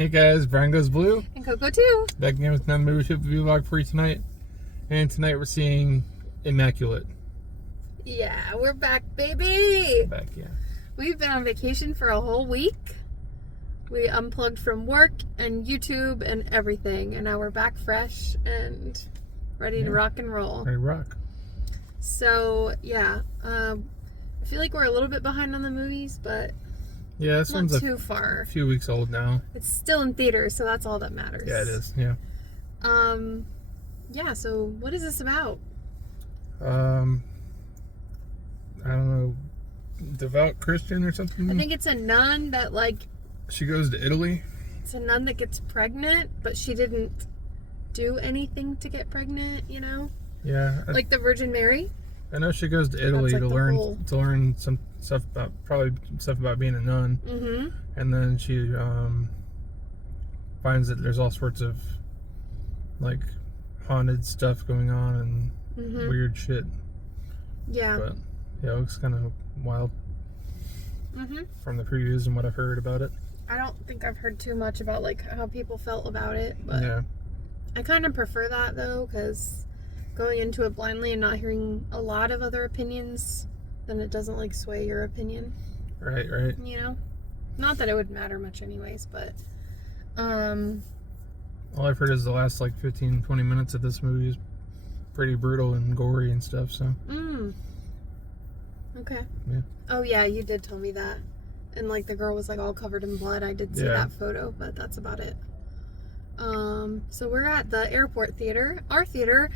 Hey guys, Brian Goes Blue. And Coco too. Back again with another movie review vlog for you tonight. And tonight we're seeing Immaculate. Yeah, we're back, baby. Back, yeah. We've been on vacation for a whole week. We unplugged from work and YouTube and everything. And now we're back fresh and ready to rock and roll. Ready to rock. So, yeah. I feel like we're a little bit behind on the movies, but yeah, this not one's too far. A few weeks old now. It's still in theaters, so that's all that matters. Yeah, it is, yeah. Yeah, so what is this about? I don't know, devout Christian or something? I think it's a nun that, she goes to Italy? It's a nun that gets pregnant, but she didn't do anything to get pregnant, you know? Yeah. Like the Virgin Mary? I know she goes to Italy to learn some stuff about, probably stuff about being a nun. Mm-hmm. And then she finds that there's all sorts of like haunted stuff going on and weird shit. Yeah. But yeah, it looks kind of wild from the previews and what I've heard about it. I don't think I've heard too much about like how people felt about it, but yeah. I kind of prefer that though, because going into it blindly and not hearing a lot of other opinions, then it doesn't like sway your opinion. Right. You know? Not that it would matter much anyways, but all I've heard is the last like 15-20 minutes of this movie is pretty brutal and gory and stuff, so. Okay. Yeah. Oh yeah, you did tell me that. And like the girl was like all covered in blood. I did see that photo, but that's about it. So we're at the airport theater, our theater.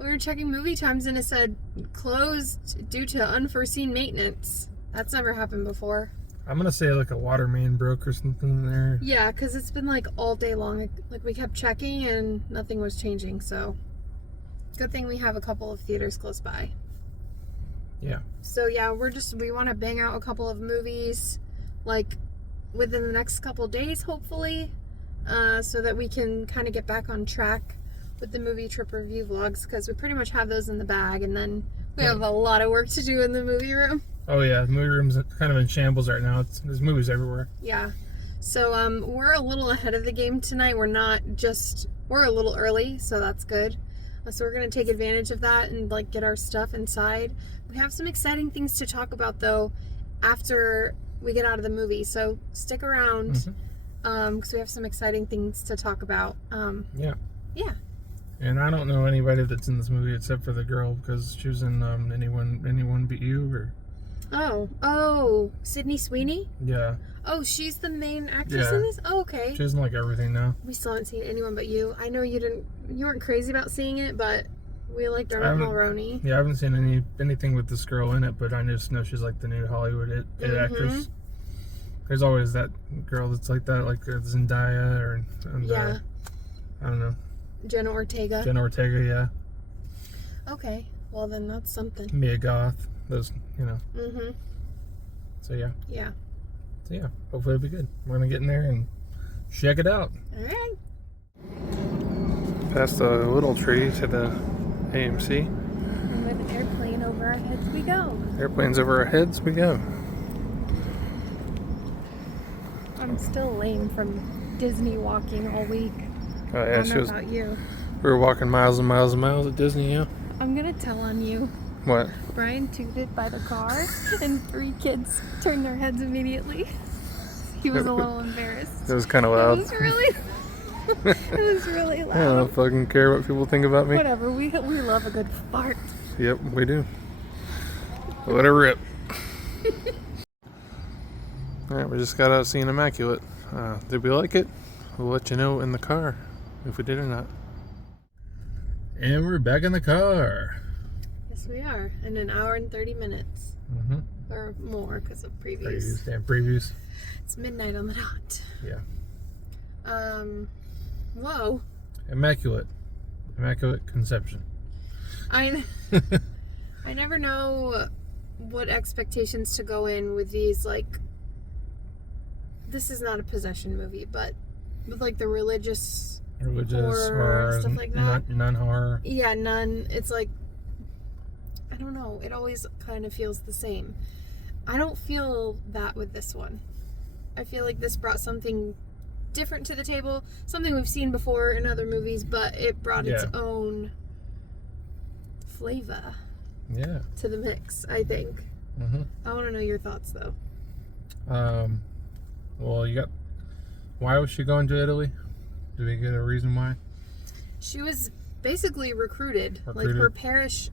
We were checking movie times and it said closed due to unforeseen maintenance. That's never happened before. I'm gonna say like a water main broke or something there. Yeah, because it's been like all day long. Like we kept checking and nothing was changing, so good thing we have a couple of theaters close by. Yeah. So yeah, we want to bang out a couple of movies like within the next couple of days, hopefully, so that we can kind of get back on track with the movie trip review vlogs, because we pretty much have those in the bag, and then we have a lot of work to do in the movie room. Oh yeah, the movie room's kind of in shambles right now. There's movies everywhere. Yeah. So we're a little ahead of the game tonight. We're a little early, so that's good. So we're going to take advantage of that and like get our stuff inside. We have some exciting things to talk about though after we get out of the movie. So stick around because we have some exciting things to talk about. Yeah. Yeah. And I don't know anybody that's in this movie except for the girl, because she was in Anyone But You, or... Oh, Sydney Sweeney? Yeah. Oh, she's the main actress in this? Oh, okay. She's in like everything now. We still haven't seen Anyone But You. I know you weren't crazy about seeing it, but we like Dermot Mulroney. Yeah, I haven't seen anything with this girl in it, but I just know she's like the new Hollywood it actress. There's always that girl that's like that, like Zendaya I don't know. Jenna Ortega, yeah. Okay, well then that's something. Mia Goth, those, you know. So yeah. Yeah. So yeah, hopefully it'll be good. We're gonna get in there and check it out. Alright. Past the little tree to the AMC. And with an airplane over our heads we go. Airplanes over our heads we go. I'm still lame from Disney walking all week. Oh yeah, I don't know about you. We were walking miles and miles and miles at Disney, yeah. I'm gonna tell on you. What? Brian tooted by the car and 3 kids turned their heads immediately. He was a little embarrassed. It was kind of loud. It was really loud. I don't fucking care what people think about me. Whatever, we love a good fart. Yep, we do. Let it rip. Alright, we just got out seeing Immaculate. Did we like it? We'll let you know in the car if we did or not. And we're back in the car. Yes, we are. In an hour and 30 minutes. Or more because of previews. Previews. It's midnight on the dot. Yeah. Whoa. Immaculate conception. I never know what expectations to go in with these, like, this is not a possession movie, but with like the religious horror, stuff like that. Nun horror. Yeah, nun. It's like, I don't know. It always kind of feels the same. I don't feel that with this one. I feel like this brought something different to the table, something we've seen before in other movies, but it brought its own flavor to the mix, I think. I want to know your thoughts, though. Well, why was she going to Italy? Did we get a reason why? She was basically recruited. Like, her parish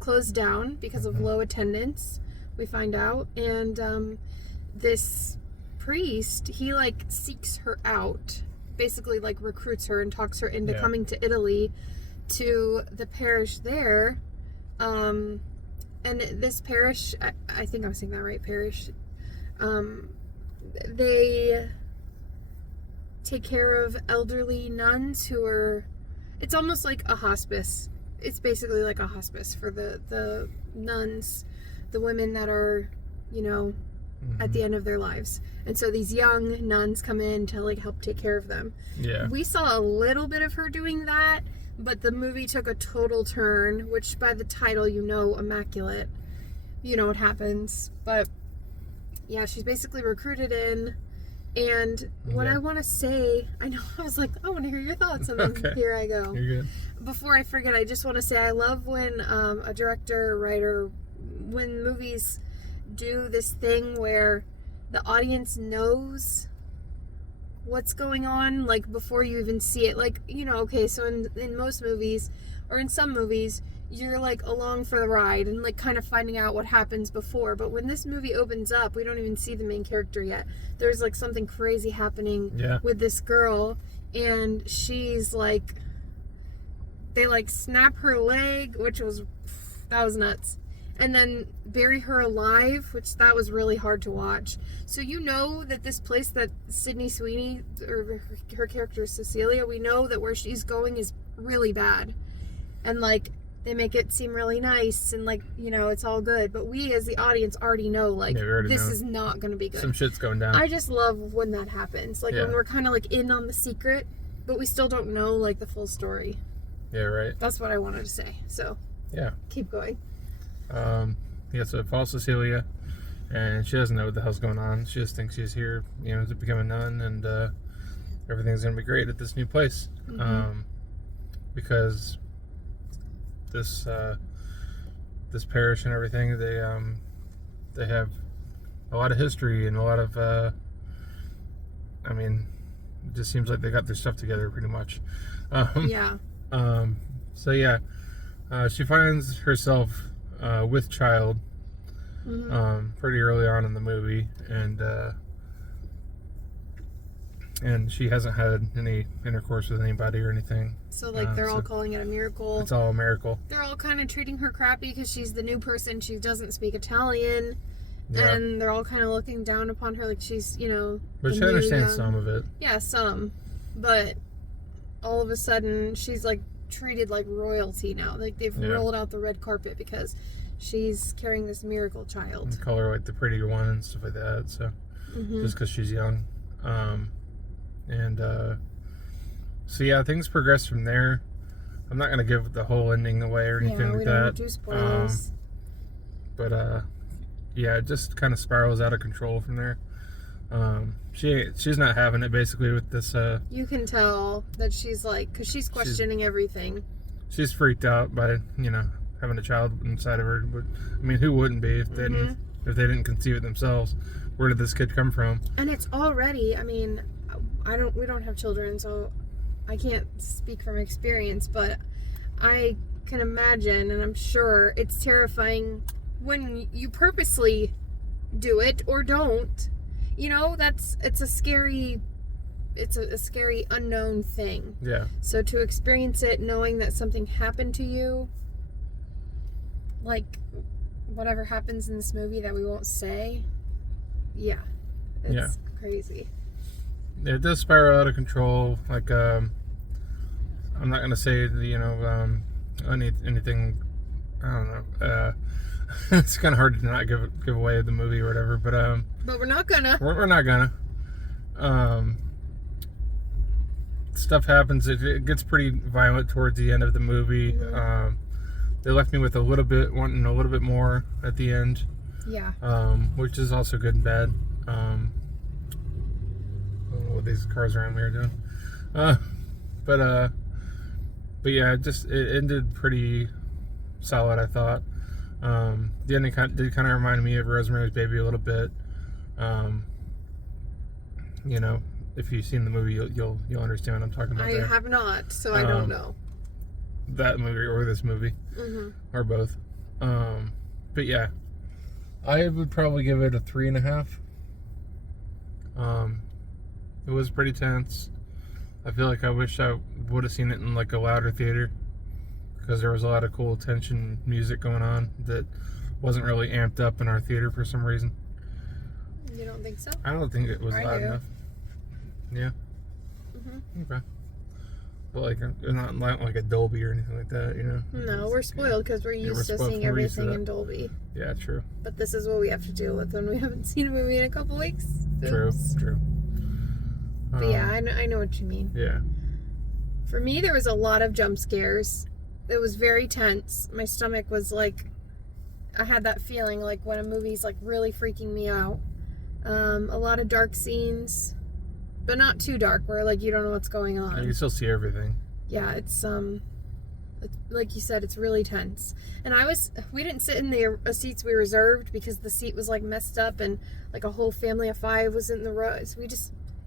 closed down because of low attendance, we find out. And this priest, he, like, seeks her out. Basically, like, recruits her and talks her into coming to Italy to the parish there. And this parish, I think I'm saying that right, parish, they take care of elderly nuns who are, it's almost like a hospice. It's basically like a hospice for the nuns, the women that are, you know, at the end of their lives. And so these young nuns come in to, like, help take care of them. Yeah. We saw a little bit of her doing that, but the movie took a total turn, which by the title, you know, Immaculate, you know what happens. But yeah, she's basically recruited in. And what I want to say, I know, I was like, I want to hear your thoughts, and then here I go. You're good. Before I forget, I just want to say I love when a director, writer, when movies do this thing where the audience knows what's going on, like, before you even see it. Like, you know, okay, so in most movies, or in some movies, you're, like, along for the ride and, like, kind of finding out what happens before. But when this movie opens up, we don't even see the main character yet. There's, like, something crazy happening with this girl, and she's, like, they, like, snap her leg, that was nuts. And then bury her alive, which that was really hard to watch. So you know that this place that Sydney Sweeney, or her character is Cecilia, we know that where she's going is really bad. And, like, they make it seem really nice and, like, you know, it's all good. But we as the audience already know, like, this is not going to be good. Some shit's going down. I just love when that happens. Like, when we're kind of, like, in on the secret, but we still don't know, like, the full story. Yeah, right. That's what I wanted to say. So, keep going. So it follows Cecilia, and she doesn't know what the hell's going on. She just thinks she's here, you know, to become a nun, and everything's gonna be great at this new place. Because this parish and everything, they have a lot of history and a lot of I mean, it just seems like they got their stuff together pretty much. She finds herself with child pretty early on in the movie, and she hasn't had any intercourse with anybody or anything. So, like, they're all calling it a miracle. It's all a miracle. They're all kind of treating her crappy because she's the new person. She doesn't speak Italian. And they're all kind of looking down upon her like she's, you know... But she understands some of it. Yeah, some. But all of a sudden, she's, like, treated like royalty now. Like, they've rolled out the red carpet because she's carrying this miracle child. They call her, like, the pretty one and stuff like that, so... Just because she's young. Things progress from there. I'm not going to give the whole ending away or anything like that. Yeah, we don't do spoilers. It just kind of spirals out of control from there. She's not having it, basically, with this... you can tell that she's, like... Because she's questioning everything. She's freaked out by, you know, having a child inside of her. But, I mean, who wouldn't be if they didn't conceive it themselves? Where did this kid come from? And it's already... I mean, we don't have children, so I can't speak from experience, but I can imagine, and I'm sure it's terrifying when you purposely do it or don't. You know, it's a scary unknown thing. Yeah. So to experience it knowing that something happened to you, like whatever happens in this movie that we won't say, it's crazy. It does spiral out of control. Like, I'm not gonna say, you know, anything. I don't know. It's kind of hard to not give away the movie or whatever, but we're not gonna. We're not gonna. Stuff happens. It gets pretty violent towards the end of the movie. They left me with wanting a little bit more at the end. Yeah. Which is also good and bad. these cars around me are doing. But yeah, it ended pretty solid, I thought. The ending did kind of remind me of Rosemary's Baby a little bit. You know, if you've seen the movie, you'll understand what I'm talking about. I have not, so I don't know. That movie or this movie, or both. But yeah, I would probably give it a 3.5. It was pretty tense. I feel like I wish I would have seen it in like a louder theater, because there was a lot of cool tension music going on that wasn't really amped up in our theater for some reason. You don't think so? I don't think it was loud enough. Yeah. Okay. But like, not like a Dolby or anything like that, you know? No, we're spoiled because we're used to seeing everything in Dolby. Yeah, true. But this is what we have to deal with when we haven't seen a movie in a couple weeks. Oops. True. But yeah, I know what you mean. Yeah. For me, there was a lot of jump scares. It was very tense. My stomach was like, I had that feeling like when a movie's like really freaking me out. A lot of dark scenes, but not too dark where like you don't know what's going on. You can still see everything. Yeah, it's like you said, it's really tense. And we didn't sit in the seats we reserved because the seat was like messed up and like a whole family of 5 was in the row. So it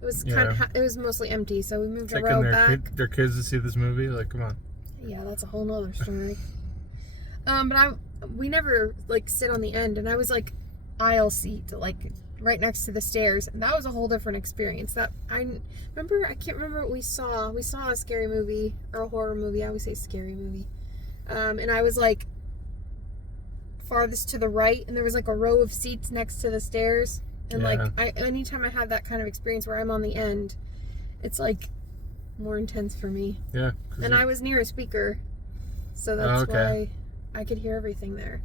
was it was mostly empty. So we moved a row back. Their kids to see this movie, like, come on. Yeah, that's a whole nother story. But we never like sit on the end, and I was like aisle seat, like right next to the stairs, and that was a whole different experience. That I can't remember what we saw. We saw a scary movie or a horror movie. I always say scary movie. And I was like farthest to the right, and there was like a row of seats next to the stairs. And anytime I have that kind of experience where I'm on the end, it's like more intense for me. Yeah. And I was near a speaker, so that's why I could hear everything there.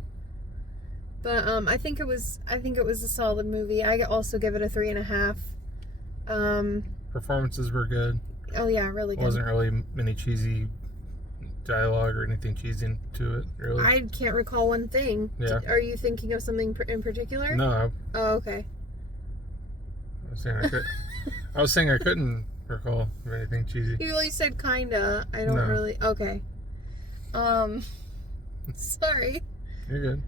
But I think it was a solid movie. I also give it a 3.5. Performances were good. Oh yeah, really good. Wasn't really any cheesy dialogue or anything cheesy to it, really. I can't recall one thing. Yeah. Are you thinking of something in particular? No. Oh, okay. I was saying I couldn't recall anything cheesy. You really said kinda. I don't really. Okay. Sorry. You're good.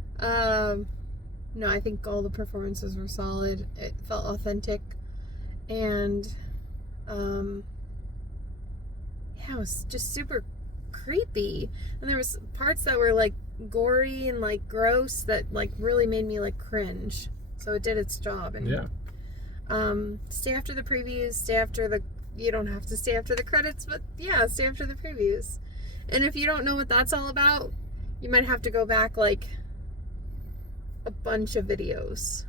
No, I think all the performances were solid. It felt authentic, and yeah, it was just super creepy. And there was parts that were like gory and like gross that like really made me like cringe. So it did its job. And yeah. Stay after the previews. You don't have to stay after the credits, but yeah, stay after the previews. And if you don't know what that's all about, you might have to go back like a bunch of videos.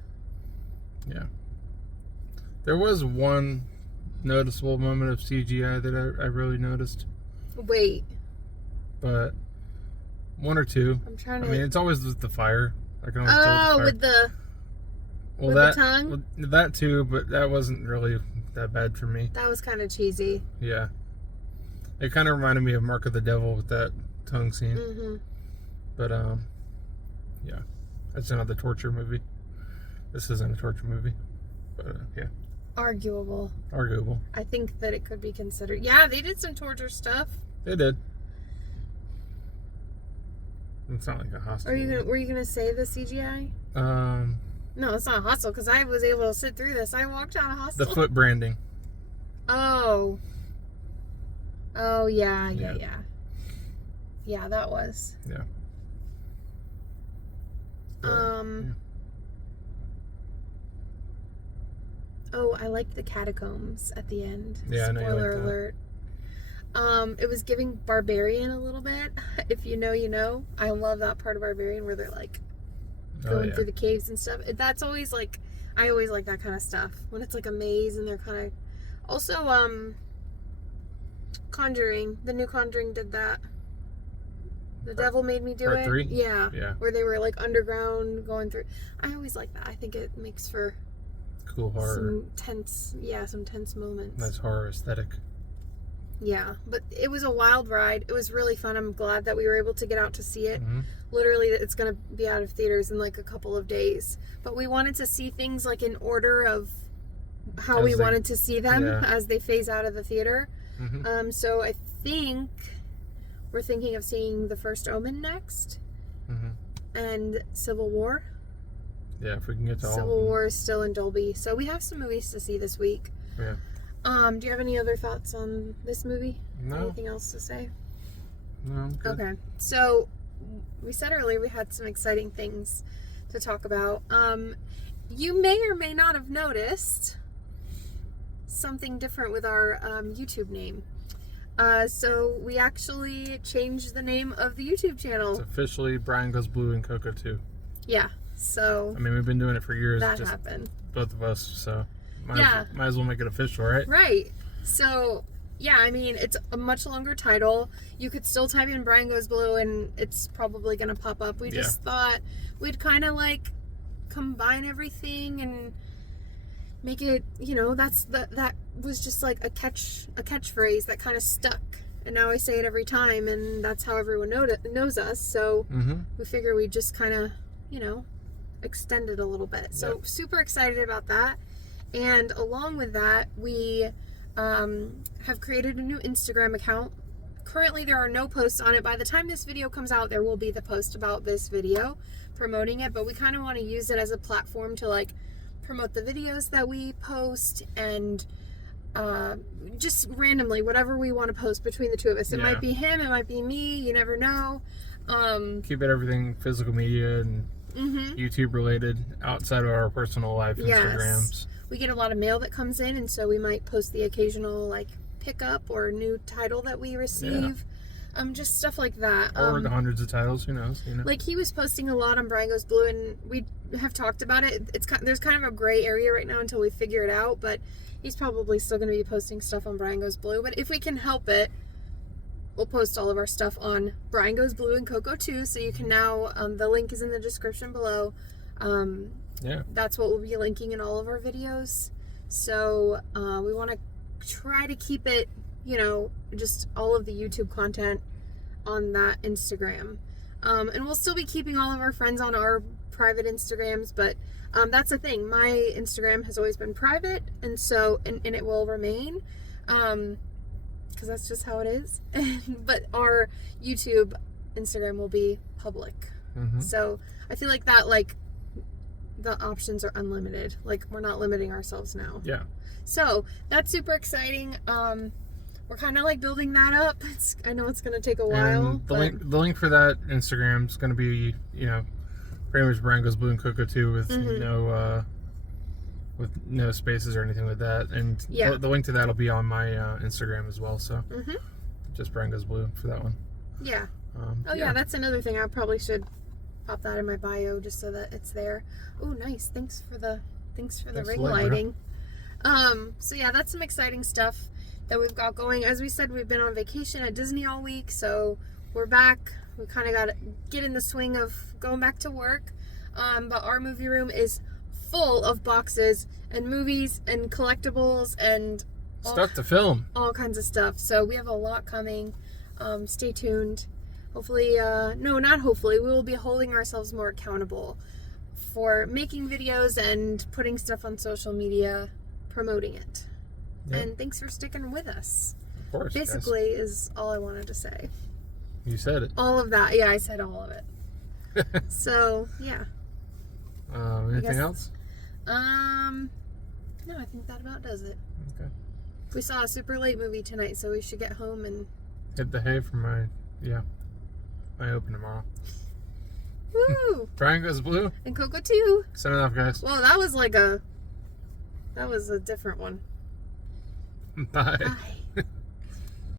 Yeah. There was one noticeable moment of CGI that I really noticed. Wait. But one or two. I'm trying to. I mean, it's always with the fire. I can always tell with the fire. With the tongue? Well, that too, but that wasn't really that bad for me. That was kind of cheesy. Yeah. It kind of reminded me of Mark of the Devil with that tongue scene. Mm-hmm. But, yeah. That's another torture movie. This isn't a torture movie. But, yeah. Arguable. I think that it could be considered. Yeah, they did some torture stuff. They did. It's not like a hostile. Were you gonna say the CGI? No, it's not hostile because I was able to sit through this. I walked out of hostile. The foot branding. Oh. Oh yeah. Yeah, that was. Yeah. Oh, I liked the catacombs at the end. Yeah, Spoiler I know you liked alert. It was giving Barbarian a little bit. If you know, you know. I love that part of Barbarian where they're like going through the caves and stuff. That's always like, I always like that kind of stuff when it's like a maze and they're kind of. Also, Conjuring, the new Conjuring did that. The Devil Made Me Do It. 3? Yeah. Where they were like underground going through. I always like that. I think it makes for cool horror. Some tense moments. Nice horror aesthetic. Yeah, but it was a wild ride. It was really fun. I'm glad that we were able to get out to see it. Mm-hmm. Literally, it's going to be out of theaters in like a couple of days. But we wanted to see things like in order of how we wanted to see them as they phase out of the theater. Mm-hmm. So I think we're thinking of seeing The First Omen next, and Civil War. Yeah, if we can get to all of them. Civil War is still in Dolby, so we have some movies to see this week. Yeah. Do you have any other thoughts on this movie? No. Anything else to say? No, I'm good. Okay. So we said earlier we had some exciting things to talk about. You may or may not have noticed something different with our YouTube name. So we actually changed the name of the YouTube channel. It's officially Brian Goes Blue and Coco 2. Yeah. So I mean, we've been doing it for years. that just happened. both of us, so might as well make it official, right? Right. So yeah, I mean, it's a much longer title. You could still type in Brian Goes Blue and it's probably gonna pop up. We just thought we'd kind of like combine everything and make it, that was just like a catchphrase that kind of stuck, and now I say it every time, and that's how everyone knows us. So we figure we just kind of extend it a little bit. So super excited about that. And along with that, we have created a new Instagram account. Currently there are no posts on it. By the time this video comes out, there will be the post about this video promoting it, but we kind of want to use it as a platform to like promote the videos that we post, and just randomly whatever we want to post between the two of us. It might be him, it might be me, you never know. Keep it everything physical media and YouTube related outside of our personal life Instagrams. We get a lot of mail that comes in, and so we might post the occasional like pickup or new title that we receive. Just stuff like that. Or the hundreds of titles, who knows? Like he was posting a lot on Brian Goes Blue, and we have talked about it. There's kind of a gray area right now until we figure it out, but he's probably still going to be posting stuff on Brian Goes Blue. But if we can help it, we'll post all of our stuff on Brian Goes Blue and Coco 2, so you can now, the link is in the description below. That's what we'll be linking in all of our videos. So we want to try to keep it, just all of the YouTube content on that Instagram. And we'll still be keeping all of our friends on our private Instagrams, but that's the thing. My Instagram has always been private, and so, and it will remain, because that's just how it is. But our YouTube Instagram will be public. So I feel like that, like, the options are unlimited. Like, we're not limiting ourselves now. Yeah. So that's super exciting. We're kind of like building that up. I know it's going to take a while. And the link for that Instagram is going to be, pretty much Brian Goes Blue and Coco 2 with no spaces or anything like that. And the link to that will be on my Instagram as well. So just Brian Goes Blue for that one. Yeah. That's another thing. I probably should pop that in my bio just so that it's there. Oh, nice. Thanks for the ring lighting. So yeah, that's some exciting stuff that we've got going. As we said, we've been on vacation at Disney all week, so we're back. We kind of got to get in the swing of going back to work. But our movie room is full of boxes and movies and collectibles and stuff to film. All kinds of stuff. So we have a lot coming. Stay tuned. Hopefully, not hopefully, we will be holding ourselves more accountable for making videos and putting stuff on social media, promoting it. Yep. And thanks for sticking with us. Of course. Basically, is all I wanted to say. You said it. All of that. Yeah, I said all of it. So, yeah. Anything else? No, I think that about does it. Okay. We saw a super late movie tonight, so we should get home and hit the hay for my open tomorrow. Woo! Brian Goes Blue and Coco 2. Sign it off, guys. Well, that was a different one. Bye. Bye.